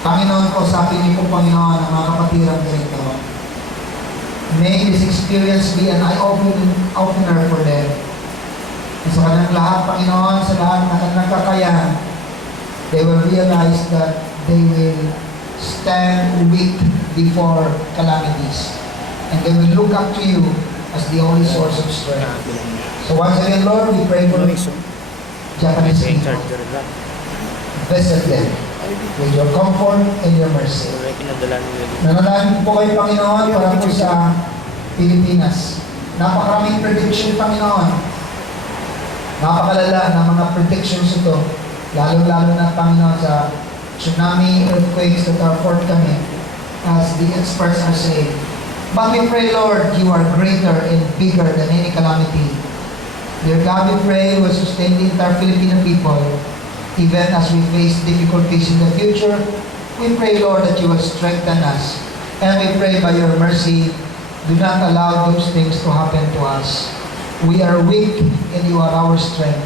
Panginoon ko, sabi niyo po, Panginoon, ang mga kapatirang ganito, may this experience be an eye-opener for them. At sa kanilang lahat, Panginoon, sa lahat ng kanilang kakayahan, they will realize that they will stand weak before calamities. And they will look up to you as the only source of strength. So once again, Lord, we pray for Japanese people. Bless them with your comfort and your mercy. Nanalangin po kayo, Panginoon, para po sa Pilipinas. Napakaraming prediction, Panginoon. Napakalala ng mga predictions ito. Lalo-lalo na, Panginoon, sa tsunami, earthquakes that are forthcoming, as the experts are saying. But we pray, Lord, you are greater and bigger than any calamity. Dear God, we pray you will sustain the entire Filipino people, even as we face difficulties in the future. We pray, Lord, that you will strengthen us. And we pray by your mercy, do not allow those things to happen to us. We are weak and you are our strength.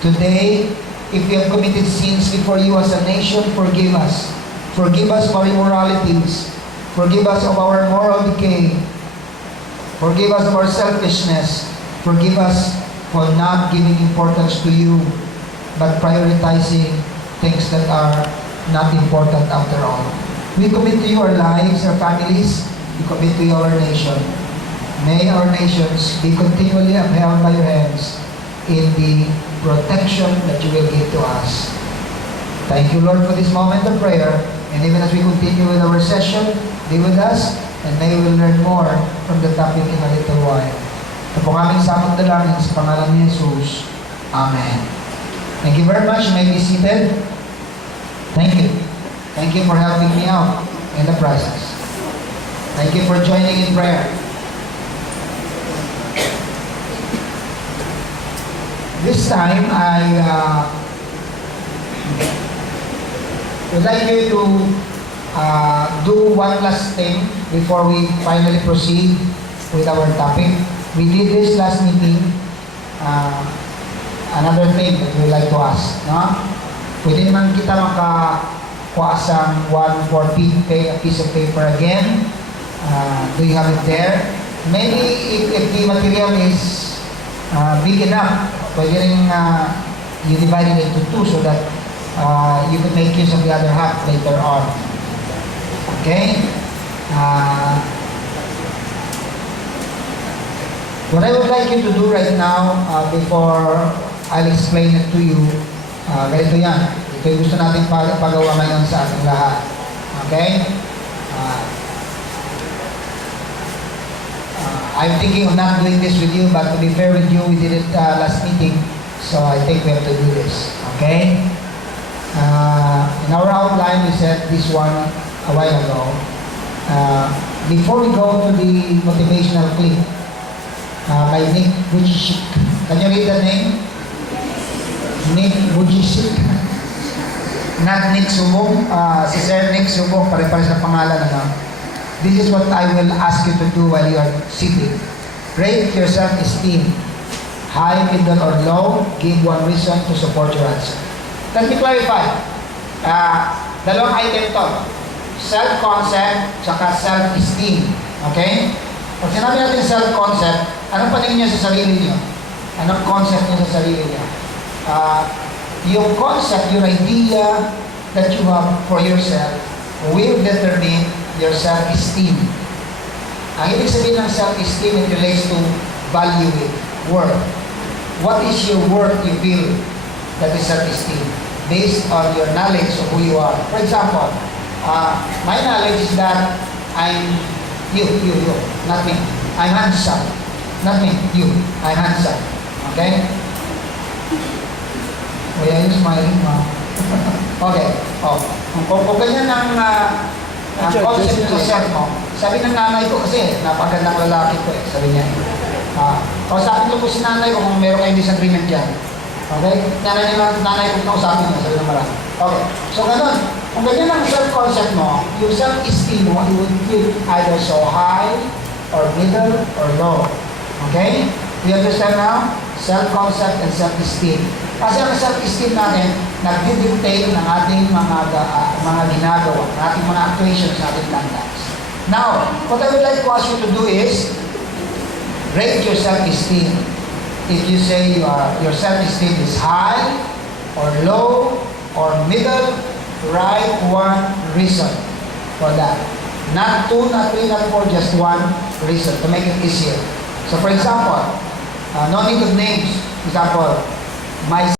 Today, if we have committed sins before you as a nation, forgive us. Forgive us for immoralities. Forgive us of our moral decay. Forgive us of our selfishness. Forgive us for not giving importance to you, but prioritizing things that are not important after all. We commit to you our lives, our families. We commit to you our nation. May our nations be continually upheld by your hands in the protection that you will give to us. Thank you, Lord, for this moment of prayer. And even as we continue with our session, be with us, and may we learn more from the topic in a little while. Ito po aming samang dalangin sa pangalan ni Jesus. Amen. Thank you very much. You may be seated. Thank you. Thank you for helping me out in the process. Thank you for joining in prayer. This time, I would like you to do one last thing before we finally proceed with our topic. We did this last meeting. Another thing that we like to ask, no? Pwede naman kita makakuha sa 140 a piece of paper again. Do you have it there? Maybe if the material is big enough, pwede rin you divide it into two so that you can make use of the other half later on. Okay? What I would like you to do right now, before I'll explain it to you, ganito yan. Ito yung gusto natin pagawa ngayon sa ating lahat. Okay? I'm thinking of not doing this with you, but to be fair with you, we did it last meeting, so I think we have to do this. Okay? In our outline, we said this one a while ago. Before we go to the motivational clip, by Nick Vujicic. Can you read the name? Nick Vujicic. Not Nick Subong. Si Sir Nick Subong, pare-pare sa pangalan. This is what I will ask you to do while you are sitting. Rate your self-esteem. High, middle, or low. Give one reason to support your answer. Let me clarify. Dalawang item to. Self-concept, saka self-esteem. Okay? Pag sinabi natin self-concept, anong paningin niyo sa sarili niyo? Anong concept niyo sa sarili niyo? Yung concept, yung idea that you have for yourself will determine your self-esteem. Ang ibig sabihin ng self-esteem, it relates to value, worth. What is your worth you feel that is self-esteem? Based on your knowledge of who you are. For example, my knowledge is that I'm you, not me. I'm handsome. Not me, you. I'm handsome. Okay? Why are you smiling, ma? Okay. Oh. Kung ganyan ang concept sa self mo, sabi ng nanay ko kasi, napagandang lalaki ko eh, sabi niya. Kausapin ko po si nanay ko kung meron kayong disagreement dyan. Okay? Nanay ko kausapin mo, sabi ng marami. Okay. So, ganun. Kung ganyan ang self-concept mo, yung self-esteem mo, you would feel either so high, or middle, or low. Okay? Do you understand now? Self-concept and self-esteem. Kasi ang self-esteem natin, nagdi-dictate ng ating mga ginagawa, ng ating mga actuations sa ating landas. Now, what I would like to ask you to do is rate your self-esteem. If you say your self-esteem is high, or low, or middle, write one reason for that. Not two, not three, not four, just one reason to make it easier. So for example, no need of names. For example, my